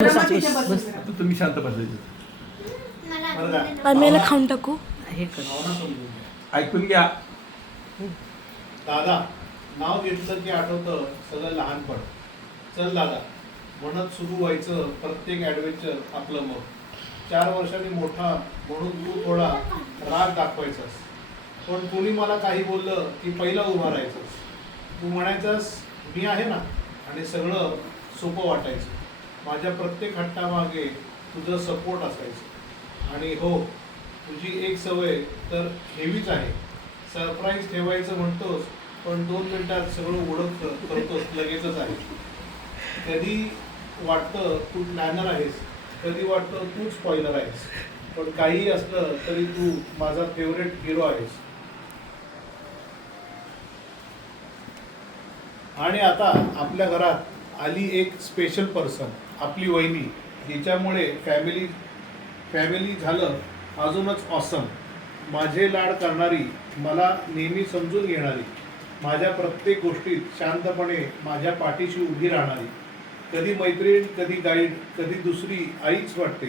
तुम्ही शांत बसायचं. आम्हाला खाऊन टाकू. ऐकून घ्या. दादा नाव घेतलं की आठवतं सगळं लहानपण. चल दादा म्हणत सुरू व्हायचं प्रत्येक ॲडव्हेंचर आपलं मग. 4 वर्षांनी मोठा म्हणून तू थोडा राग दाखवायचास, पण कुणी मला काही बोललं की पहिला उभा राहायचंस. तू म्हणायचास मी आहे ना, आणि सगळं सोपं वाटायचं. माझ्या प्रत्येक हट्टामागे तुझं सपोर्ट असायचं. आणि हो, तुझी एक सवय तर हेवीच आहे. सरप्राईज ठेवायचं म्हणतोस, पण 2 मिनिटात सगळं ओळख करतोस लगेचच आहे. कधी वाटतं तू प्लॅनर आहेस, कधी वाटतं तूच स्पॉइलर आहेस. पण काहीही असलं तरी तू माझा फेवरेट हिरो आहेस. आणि आता आपल्या घरात आली एक स्पेशल पर्सन, आपली वहिनी, जिच्यामुळे फॅमिली झालं अजूनच ऑसम. माझे लाड करणारी, मला नेहमी समजून घेणारी, माझ्या प्रत्येक गोष्टीत शांतपणे माझ्या पाठीशी उभी राहणारी. कधी मैत्रीण, कधी गाईड, कधी दुसरी आईच वाटते.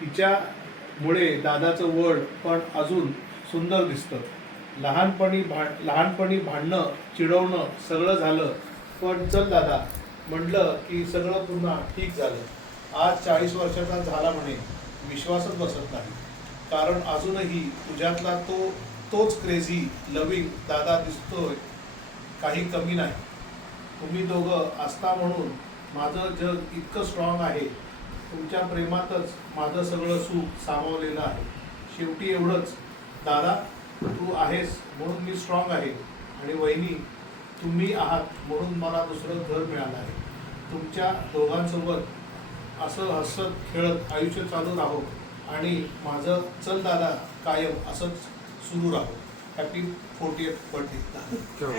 तिच्यामुळे दादाचं वर्ल्ड पण अजून सुंदर दिसतं. लहानपणी भांडणं, चिडवणं सगळं झालं, पण चल दादा म्हटलं की सगळं पुन्हा ठीक झालं. आज 40 वर्षाचा झाला म्हणे, विश्वासच बसत नाही. कारण अजूनही तुझ्यातला तोच क्रेझी लविंग दादा दिसतोय, काही कमी नाही. तुम्ही दोघं असता म्हणून माझं जग इतकं स्ट्रॉंग आहे. तुमच्या प्रेमातच माझं सगळं सुख सामावलेलं आहे. शेवटी एवढंच, दादा तू आहेस म्हणून मी स्ट्रॉंग आहे, आणि वहिनी तुम्ही आहात म्हणून मला दुसरं घर मिळालं आहे. तुमच्या दोघांसोबत असं हसत खेळत आयुष्य चालू राहो, आणि माझं चल दादा कायम असंच सुरू राहो. Happy 40th birthday.